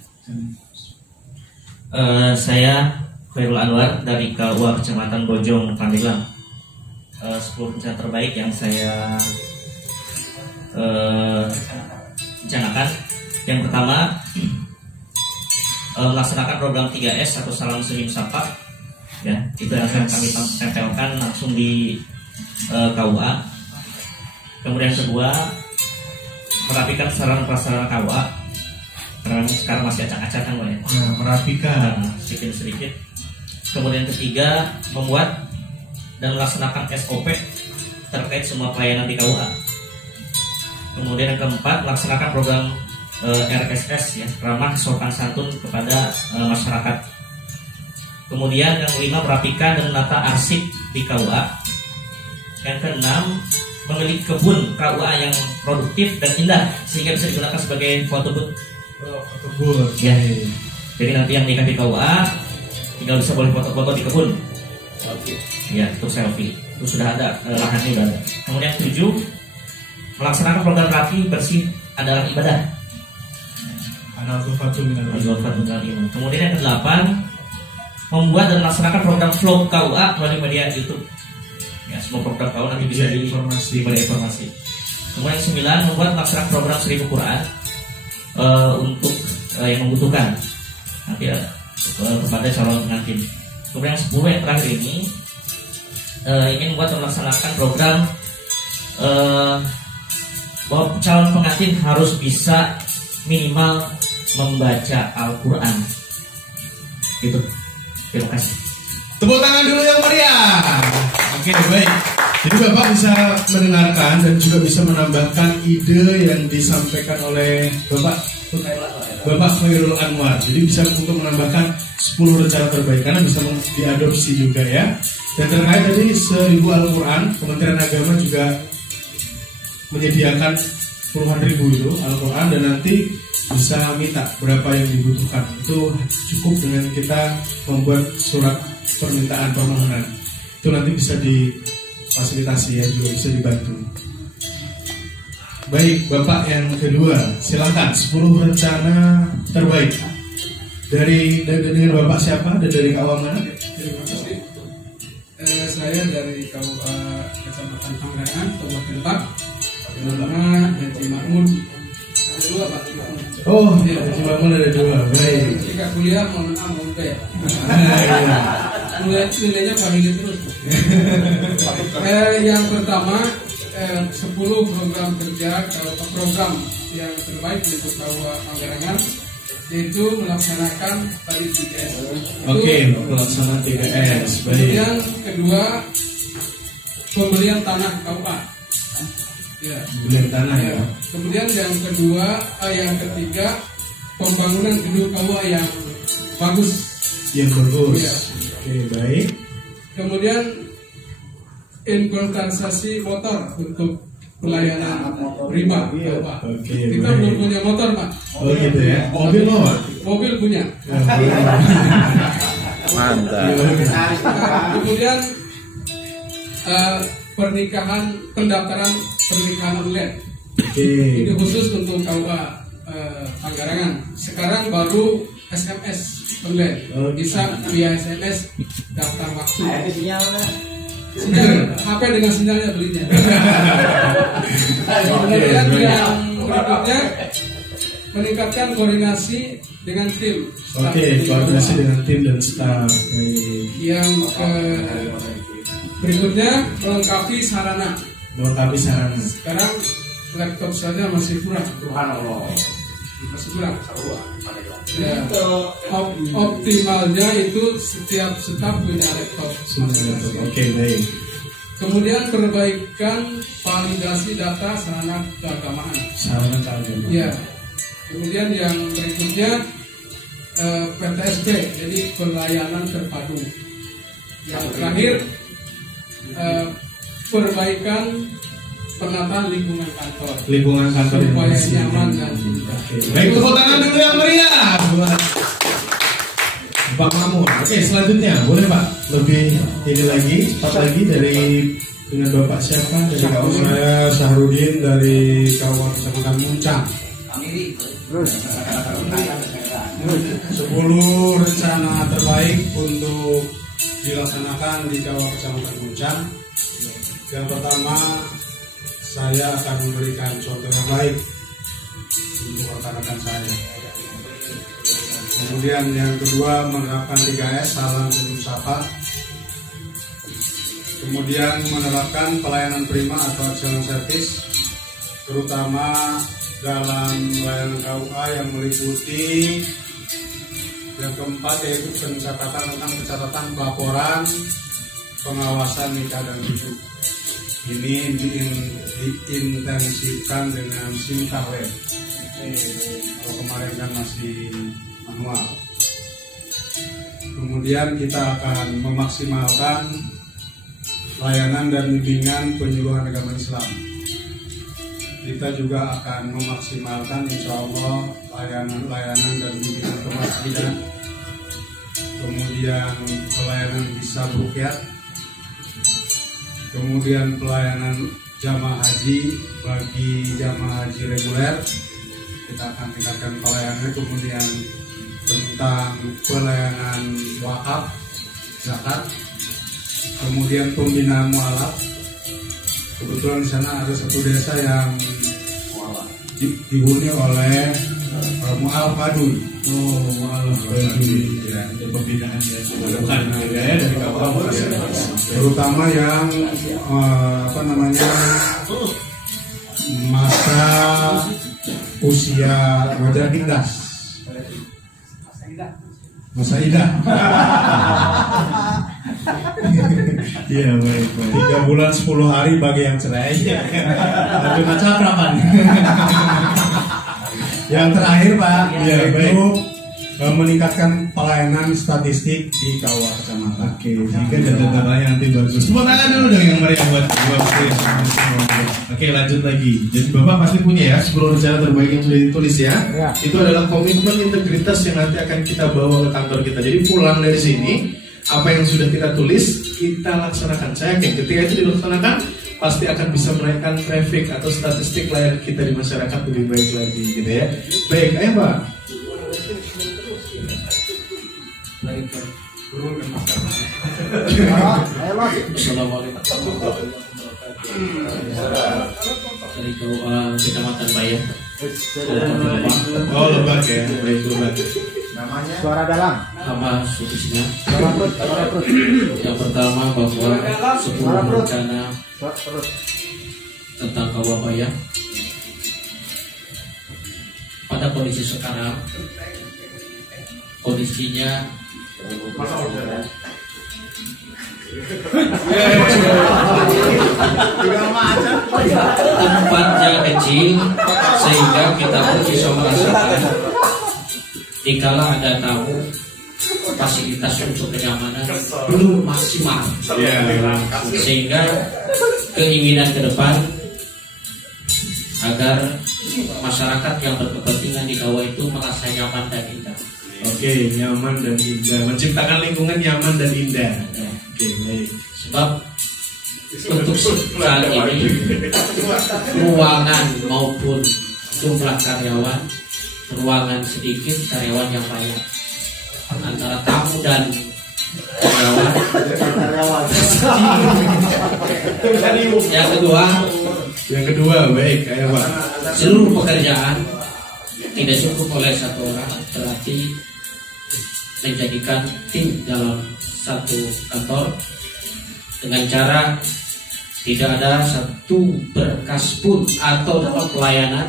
Saya Khairul Anwar dari KUA Kecamatan Bojong Pandeglang. 10 rencana terbaik yang saya rencanakan. Yang pertama, melaksanakan program 3S atau Salam Senyum Sapa. Ya, itu yang akan kami tempelkan langsung di KUA. Kemudian kedua, merapikan sarana prasarana KUA karena sekarang masih acak-acakan ya. Nah, merapikan sedikit. Kemudian ketiga, membuat dan melaksanakan SOP terkait semua pelayanan di KUA. Kemudian yang keempat, melaksanakan program RSS ya, ramah sopan santun kepada masyarakat. Kemudian yang kelima, merapikan dan menata arsip di KUA. Yang keenam, memiliki kebun KUA yang produktif dan indah sehingga bisa digunakan sebagai foto booth. Ya. Jadi nanti yang nikah di KUA tinggal bisa boleh foto-foto di kebun. Ya, untuk selfie. Itu sudah ada, lahannya sudah ada. Kemudian 7, melaksanakan program rapi bersih adalah ibadah. Kemudian yang ke-8, membuat dan melaksanakan program vlog KUA melalui media YouTube. Ya, semua program KUA nanti bisa di informasi. Kemudian yang 9, membuat melaksanakan program 1000 Quran untuk yang membutuhkan nanti ya, kepada calon pengantin. Kemudian yang 10 yang terakhir ini ingin membuat dan melaksanakan program bahwa calon pengantin harus bisa minimal membaca Al-Quran. Gitu. Terima kasih. Tepuk tangan dulu yang meriah. Oke, baik. Jadi Bapak bisa mendengarkan dan juga bisa menambahkan ide yang disampaikan oleh Bapak Khairul Anwar. Jadi bisa untuk menambahkan 10 rencana terbaik karena bisa diadopsi juga ya. Dan terkait tadi 1000 Al-Quran, Kementerian Agama juga menyediakan puluhan ribu itu Al-Quran dan nanti bisa minta berapa yang dibutuhkan. Itu cukup dengan kita membuat surat permintaan permohonan. Itu nanti bisa difasilitasi ya, juga bisa dibantu. Baik, Bapak yang kedua, silakan 10 rencana terbaik. Dari Bapak siapa dan dari KUA mana? Terima kasih. Saya dari KUA Kecamatan Pangrangan, Kabupaten Demak. Nama Haji Makmun. Ada 2 Pak. Oh, iya, Haji Makmun ada 2. Baik. Jika kuliah mohon B. Nilainya family terus. Yang pertama 10 program kerja program yang terbaik untuk KUA Pangrangan yaitu melaksanakan tadi 3S. Oke, melaksanakan 3S. Baik. Kemudian kedua, pembelian tanah KUA. Ya. Pembelian tanah ya. Kemudian yang ketiga, pembangunan gedung KUA yang bagus. Yang bagus. Ya. Oke, baik. Kemudian inventarisasi motor untuk pelayanan prima KUA. Oke, Kita baik. belum punya motor, Pak. Oh gitu ya. Mobil mau? Mobil punya. Mantap. Kemudian pendaftaran pernikahan online. Oke. Ini khusus untuk KUA Pangrangan. Sekarang baru SMS online. Bisa via SMS daftar waktu. Sinyal HP dengan sinyalnya belinya. Kemudian yang berikutnya meningkatkan koordinasi dengan tim. Oke, koordinasi dengan tim dan staf. Yang berikutnya melengkapi sarana. Melengkapi sarana. Sekarang laptop saja masih kurang. Subhanallah. Masih kurang. Ya, optimalnya itu setiap staf punya laptop. Oke, baik. Kemudian perbaikan validasi data sarana keagamaan. Sarana keagamaan. Ya. Kemudian yang berikutnya PTSP, jadi pelayanan terpadu. Yang terakhir perbaikan penataan lingkungan kantor. Lingkungan kantor yang supaya bersih. nyaman dan indah. Baik, tepuk tangan dulu yang meriah buat Pak Mamur. Oke, selanjutnya boleh Pak lebih ini lagi, cepat lagi dari dengan Bapak siapa dari kawan Saya Sahrudin dari Kabupaten Kecamatan Muncang. 10 rencana terbaik untuk dilaksanakan di Kabupaten Kecamatan Muncang. Yang pertama, saya akan memberikan contoh yang baik untuk rekan-rekan saya. Kemudian yang kedua, menerapkan 3S, salam sebelum sapa. Kemudian menerapkan pelayanan prima atau excellent service, terutama dalam layanan KUA yang meliputi yang keempat yaitu pencatatan tentang pencatatan laporan pengawasan nikah dan cucu. Ini diintensifkan dengan SIM card. Kalau kemarin kan masih manual. Kemudian kita akan memaksimalkan layanan dan bimbingan penyuluhan agama Islam. Kita juga akan memaksimalkan insya Allah layanan dan bimbingan kemasjidan. Kemudian pelayanan bisa ruqyah. Kemudian pelayanan jamaah haji bagi jamaah haji reguler. Kita akan tingkatkan pelayanan. Kemudian tentang pelayanan wakaf, zakat. Kemudian pembinaan mualaf. Kebetulan di sana ada satu desa yang dihuni oleh mualaf Baduy. Oh, mualaf Baduy. Ya, itu pembinaan ya. Bukan dari kabupaten. Terutama yang masa usia wajar pindas. Masa idah. Iya, baik. 3 bulan 10 hari bagi yang cerai. Tapi macam kapan? Yang terakhir Pak, Ya, yaitu meningkatkan pelayanan statistik di KUA Kecamatan. Oke, jika data-datanya nanti bagus. Tepuk tangan dulu dong yang meriah buat Bapak. Oke, lanjut lagi. Jadi Bapak pasti punya ya 10 rencana terbaik yang sudah ditulis ya. Itu adalah komitmen integritas yang nanti akan kita bawa ke kantor kita. Jadi pulang dari sini, apa yang sudah kita tulis, kita laksanakan. Saya yakin ketika itu dilaksanakan, pasti akan bisa menaikkan traffic atau statistik layanan kita di masyarakat lebih baik lagi gitu ya. Baik, ayo Pak. Assalamualaikum dari Kecamatan Bayah. Oh, Lebak ya. Baik, Lebak. Namanya suara dalam. Nama solusinya. Suara perut. Yang pertama bahwa 10 rencana Suara perut. tentang KUA Bayah pada kondisi sekarang, kondisinya tempatnya kecil sehingga kita pun bisa merasakan dikala ada tamu fasilitas untuk kenyamanan belum maksimal, sehingga keinginan ke depan agar masyarakat yang berkepentingan di KUA itu merasa nyaman dan indah. Oke, nyaman dan indah. Menciptakan lingkungan nyaman dan indah. Oke, baik. Sebab untuk saat ini ruangan maupun jumlah karyawan, ruangan sedikit, karyawan yang banyak. Antara tamu dan Yang kedua, baik, ayo Pak. Seluruh pekerjaan tidak cukup oleh satu orang, berarti menjadikan tim dalam satu kantor dengan cara tidak ada satu berkas pun atau dalam pelayanan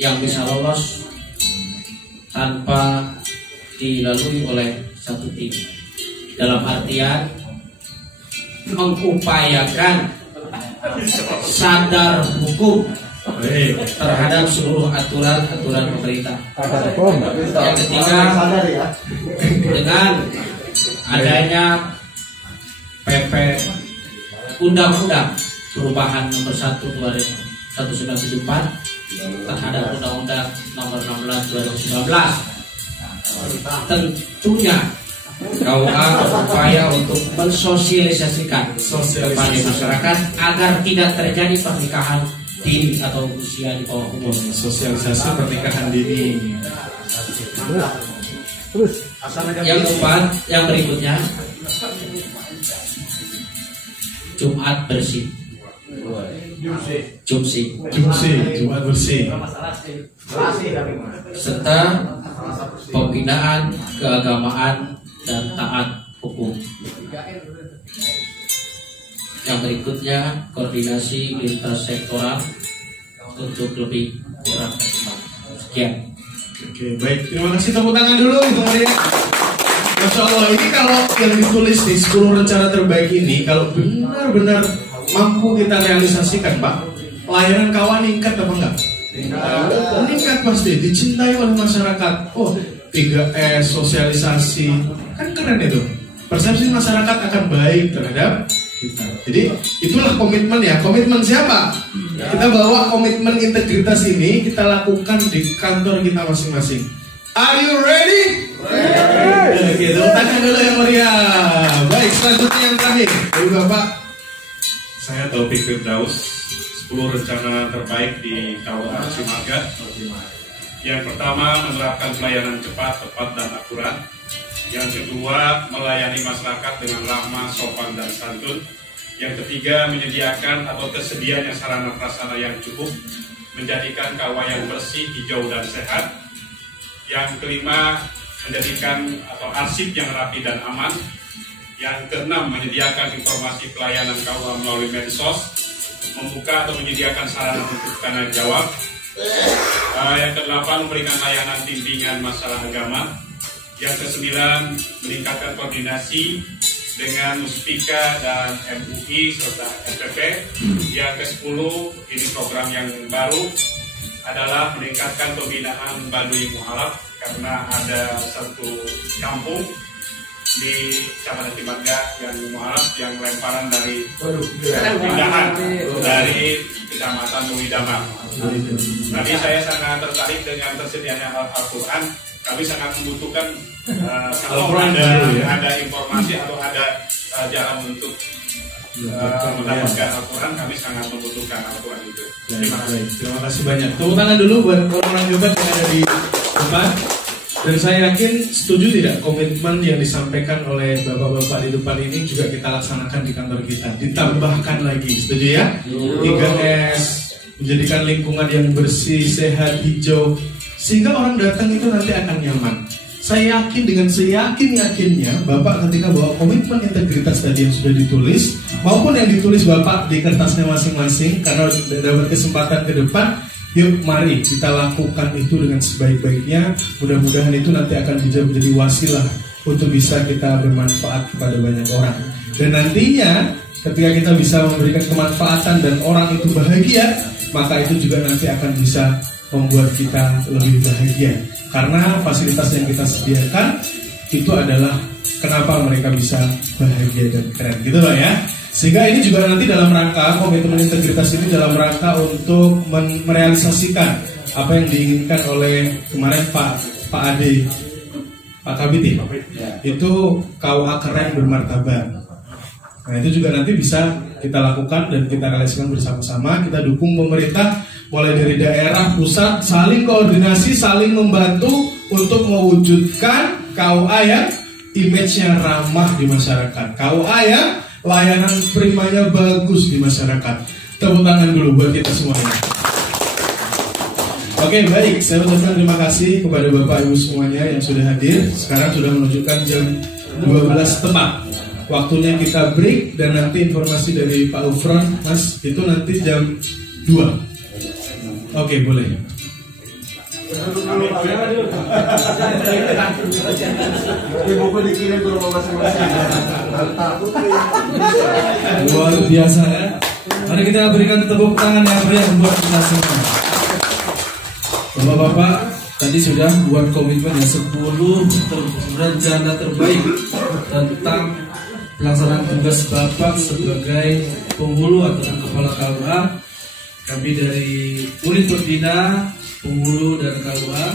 yang bisa lolos tanpa dilalui oleh satu tim. Dalam artian mengupayakan sadar hukum terhadap seluruh aturan-aturan pemerintah. Yang ketiga, dengan adanya PP Undang-Undang Perubahan Nomor 1 1974 terhadap Undang-Undang Nomor 16 2019, tentunya KUA berupaya untuk mensosialisasikan kepada masyarakat agar tidak terjadi pernikahan dini atau usia di bawah umur. Sosialisasi pernikahan dini. Yang keempat, yang berikutnya, Jumat bersih. Jumat bersih. Serta pembinaan keagamaan dan taat hukum. Yang berikutnya, koordinasi lintas sektoral untuk lebih erat. Sekian. Oke, baik. Terima kasih, tepuk tangan dulu itu Maria. Masya Allah, ini kalau yang ditulis di 10 rencana terbaik ini, kalau benar-benar mampu kita realisasikan, Pak, pelayanan kawan meningkat apa enggak? Meningkat pasti, dicintai oleh masyarakat. Oh, 3S, sosialisasi, kan keren itu. Persepsi masyarakat akan baik terhadap kita. Jadi itulah komitmen ya. Komitmen siapa? Kita bawa komitmen integritas ini, kita lakukan di kantor kita masing-masing. Are you ready? Ready. Oke, tangan dulu yang meriah. Baik, selanjutnya yang terakhir. Jadi Bapak, saya Taufik Firdaus, 10 rencana terbaik di KUA Cimaga. Yang pertama, menerapkan pelayanan cepat, tepat, dan akurat. Yang kedua, melayani masyarakat dengan ramah, sopan, dan santun. Yang ketiga, menyediakan atau kesediaan sarana prasarana yang cukup, menjadikan KUA yang bersih, hijau, dan sehat. Yang kelima, menjadikan atau arsip yang rapi dan aman. Yang keenam, menyediakan informasi pelayanan KUA melalui medsos, membuka atau menyediakan sarana untuk tanya jawab. Yang kedelapan, memberikan layanan bimbingan masalah agama. Yang kesembilan, meningkatkan koordinasi dengan Muspika dan MUI serta FPP. Yang ke-10, ini program yang baru adalah meningkatkan pembinaan Baduy Mualaf, karena ada satu kampung di Kecamatan Cimaga yang mualaf, yang lemparan dari pindahan dari Kecamatan Muidamar. Tadi saya sangat tertarik dengan tersedianya Al-Quran. Kami sangat membutuhkan kalau ada informasi atau ada jalan untuk mendapatkan Al-Quran, kami sangat membutuhkan Al-Quran itu. Terima kasih. Terima kasih banyak. Tepuk tangan dulu buat orang hebat yang ada di depan. Dan saya yakin setuju tidak komitmen yang disampaikan oleh bapak-bapak di depan ini juga kita laksanakan di kantor kita. Ditambahkan lagi, setuju ya? 3S, menjadikan lingkungan yang bersih, sehat, hijau, sehingga orang datang itu nanti akan nyaman. Saya yakin dengan seyakin-yakinnya Bapak ketika bawa komitmen integritas tadi yang sudah ditulis maupun yang ditulis Bapak di kertasnya masing-masing, karena dapat kesempatan ke depan, yuk mari kita lakukan itu dengan sebaik-baiknya. Mudah-mudahan itu nanti akan bisa menjadi wasilah untuk bisa kita bermanfaat kepada banyak orang. Dan nantinya ketika kita bisa memberikan kemanfaatan dan orang itu bahagia, maka itu juga nanti akan bisa membuat kita lebih bahagia, karena fasilitas yang kita sediakan itu adalah kenapa mereka bisa bahagia dan keren, gitu loh ya. Sehingga ini juga nanti dalam rangka komitmen integritas ini dalam rangka untuk merealisasikan apa yang diinginkan oleh kemarin Pak Ade, Pak Kabit itu KUA keren bermartabat. Nah itu juga nanti bisa kita lakukan dan kita realisasikan bersama-sama. Kita dukung pemerintah mulai dari daerah, pusat, saling koordinasi, saling membantu untuk mewujudkan KUA yang image-nya ramah di masyarakat. KUA ya, layanan primanya bagus di masyarakat. Tepuk tangan dulu buat kita semuanya. Oke, baik, saya ucapkan terima kasih kepada Bapak Ibu semuanya yang sudah hadir. Sekarang sudah menunjukkan jam 12 tepat. Waktunya kita break dan nanti informasi dari Pak Ufron, Mas, itu nanti jam 2. Oke, boleh. Buku dikirim ke rumah masing-masing. Luar biasa ya. Mari kita berikan tepuk tangan yang meriah buat kita semua. Bapak-bapak tadi sudah buat komitmen ya 10 rencana terbaik tentang pelaksanaan tugas Bapak sebagai penghulu atau kepala KUA. Kami dari unit Pembina, penghulu dan KUA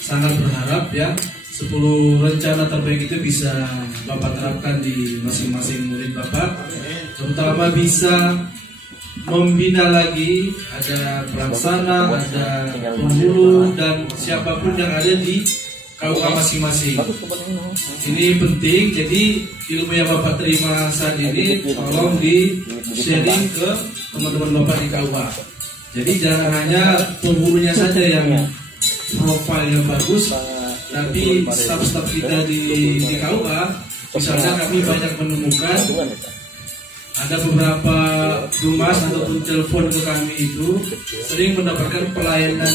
sangat berharap ya 10 rencana terbaik itu bisa Bapak terapkan di masing-masing unit Bapak, terutama bisa membina lagi, ada pelaksana, ada penghulu dan siapapun yang ada di KUA masing-masing. Ini penting, jadi ilmu yang Bapak terima saat ini tolong di sharing ke teman-teman Bapak di KUA. Jadi jangan hanya penghulunya saja yang profilnya bagus, tapi staf-staf kita di KUA, misalnya kami banyak menemukan ada beberapa humas ataupun telepon ke kami itu sering mendapatkan pelayanan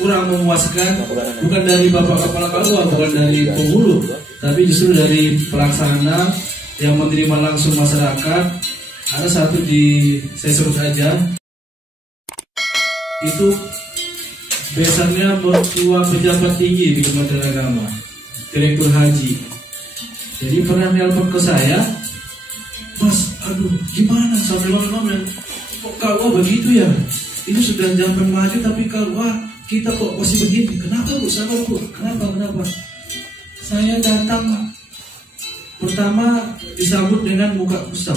kurang memuaskan, bukan dari Bapak Kepala KUA, bukan dari penghulu, tapi justru dari pelaksana yang menerima langsung masyarakat. Ada satu saya sebut aja, itu biasanya mertua pejabat tinggi di Kementerian Agama, Direktur Haji. Jadi pernah nelpon ke saya, Mas, aduh gimana sampai malam-malam kok KUA begitu ya? Ini sudah zaman maju tapi KUA kita kok masih begini. Kenapa Bu? Sabar Bu. Kenapa? Saya datang pertama disambut dengan muka kusam.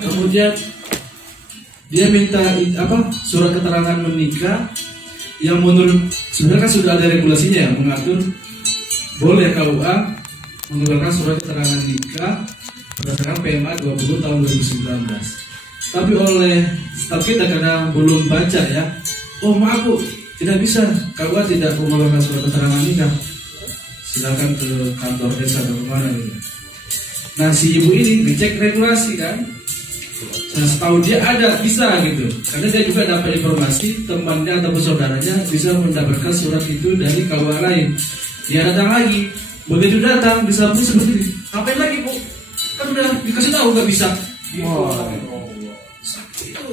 Kemudian dia minta surat keterangan menikah yang menurut sebenarnya kan sudah ada regulasinya ya, mengatur boleh KUA mengeluarkan surat keterangan nikah berdasarkan PMA 20 tahun 2019. Tapi oleh staf kita karena belum baca ya, oh maaf Bu, tidak bisa, KUA tidak mengeluarkan surat keterangan nikah. Silakan ke kantor desa atau kemana gitu. Nah si ibu ini ngecek regulasi kan, nah setahu dia ada bisa gitu, karena dia juga dapat informasi temannya atau saudaranya bisa mendapatkan surat itu dari KUA lain. Dia datang lagi, begitu datang disambut seperti ini, ngapain lagi Bu? Kan udah dikasih tahu nggak bisa. Itu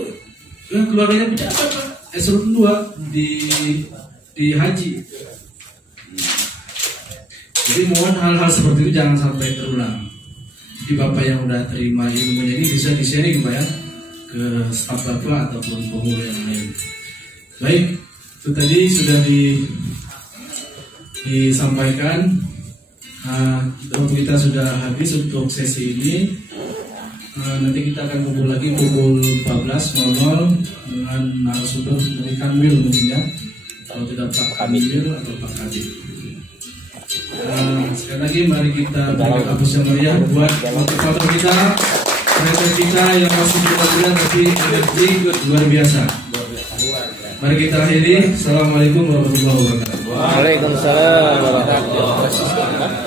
yang keluarganya pejabat Pak, eselon 2 di haji. Jadi mohon hal-hal seperti itu jangan sampai terulang. Jadi Bapak yang udah terima ilmunya ini bisa di-sharing Pak ya ke staf Bapak ataupun penghulu yang lain. Baik, itu tadi sudah disampaikan. Waktu kita sudah habis untuk sesi ini. Nanti kita akan kumpul lagi pukul 14.00 dengan narasumber dari Kanwil mungkin ya, kalau tidak Pak Kanwil atau Pak Kadif. Sekali lagi mari kita berikan aplaus yang meriah buat motivator kita, trainer kita yang masih muda tapi energi luar biasa. Mari kita akhiri. Assalamualaikum warahmatullahi wabarakatuh. Waalaikumsalam warahmatullahi wabarakatuh.